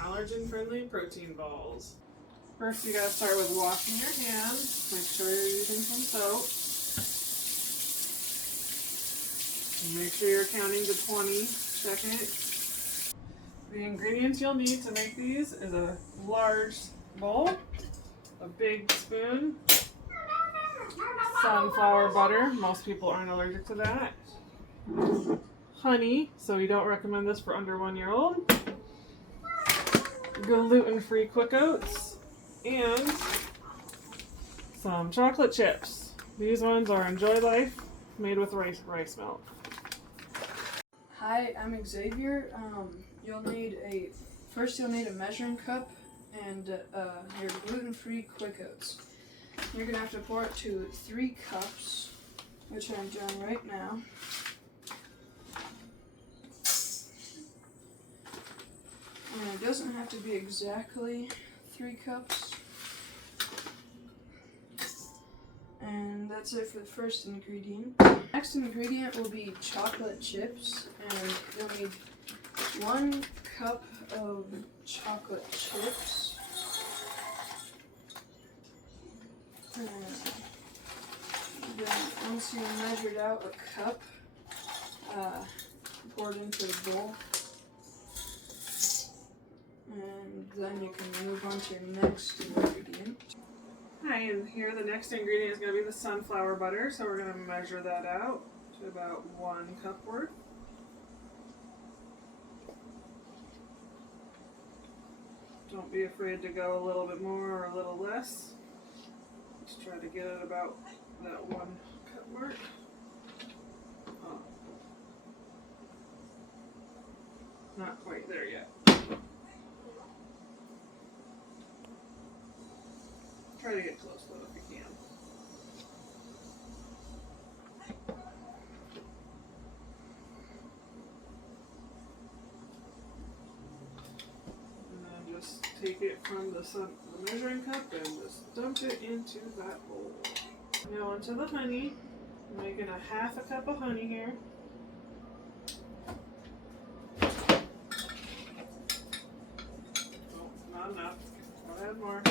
allergen-friendly protein balls. First, you gotta start with washing your hands. Make sure you're using some soap. And make sure you're counting to 20 seconds. The ingredients you'll need to make these is a large bowl, a big spoon, sunflower butter. Most people aren't allergic to that. Honey, so we don't recommend this for under 1-year-old. Gluten-free Quick Oats, and some chocolate chips. These ones are Enjoy Life, made with rice milk. Hi, I'm Xavier. You'll need a measuring cup and your gluten-free Quick Oats. You're gonna have to pour it to 3 cups, which I'm doing right now. And it doesn't have to be exactly 3 cups. And that's it for the first ingredient. Next ingredient will be chocolate chips, and you'll need 1 cup of chocolate chips. And then once you've measured out a cup, pour it into a bowl. And then you can move on to your next ingredient. Hi, and here the next ingredient is going to be the sunflower butter, so we're going to measure that out to about 1 cup worth. Don't be afraid to go a little bit more or a little less. Just try to get it about that 1 cup mark. Not quite there yet. Try to get close though if you can. And then just take it from the measuring cup and just dump it into that bowl. Now onto the honey. I'm making a 1/2 cup of honey here. Oh, not enough. Go ahead more.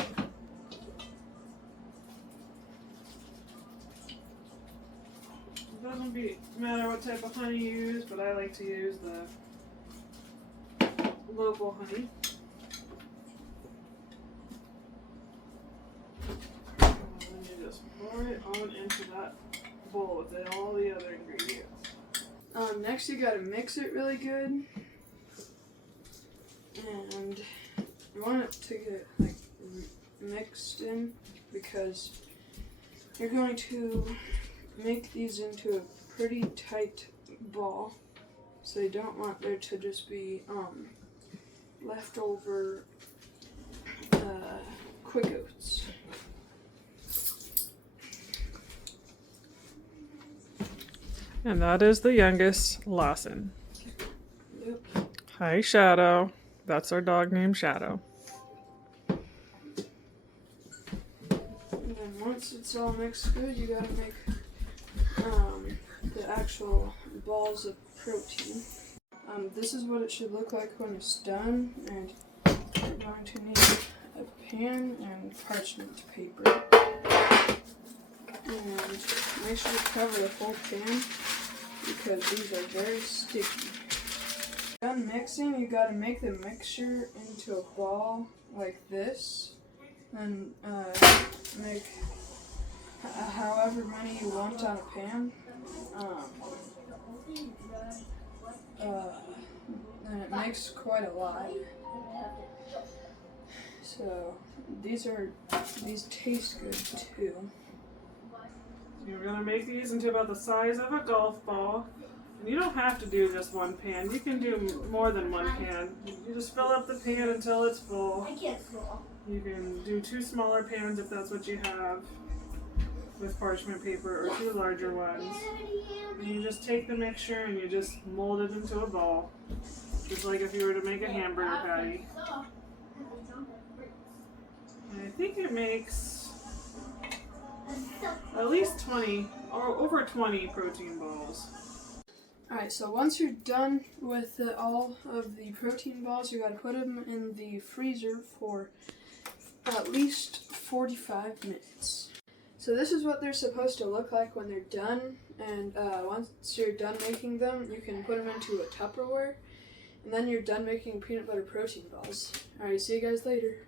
It doesn't matter what type of honey you use, but I like to use the local honey. And then you just pour it on into that bowl with all the other ingredients. Next you gotta mix it really good. And you want it to get mixed in because you're going to make these into a pretty tight ball, so you don't want there to just be leftover Quick Oats. And that is the youngest, Lawson. Yep. Hi, Shadow. That's our dog named Shadow. And then once it's all mixed good, you gotta make the actual balls of protein. This is what it should look like when it's done, and you're going to need a pan and parchment paper. And make sure to cover the whole pan because these are very sticky. Done mixing, you gotta make the mixture into a ball like this, and make however many you want on a pan. And it makes quite a lot. So these taste good too. You're going to make these into about the size of a golf ball. And you don't have to do just 1 pan. You can do more than 1 pan. You just fill up the pan until it's full. You can do 2 smaller pans if that's what you have with parchment paper, or 2 larger ones. And you just take the mixture and you just mold it into a ball. Just like if you were to make a hamburger patty. And I think it makes at least 20 or over 20 protein balls. Alright, so once you're done with all of the protein balls, you gotta put them in the freezer for at least 45 minutes. So this is what they're supposed to look like when they're done, and once you're done making them, you can put them into a Tupperware, and then you're done making peanut butter protein balls. Alright, see you guys later.